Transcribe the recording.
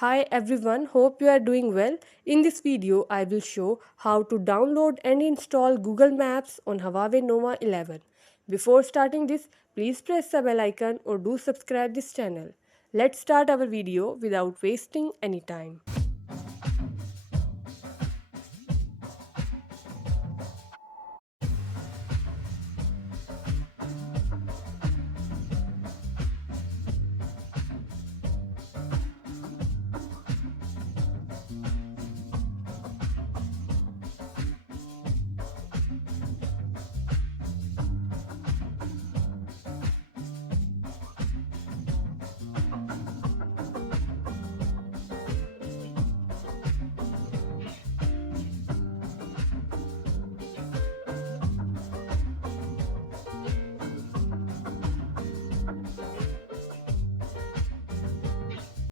Hi everyone, hope you are doing well. In this video, I will show how to download and install Google Maps on Huawei Nova 11. Before starting this, please press the bell icon or do subscribe this channel. Let's start our video without wasting any time.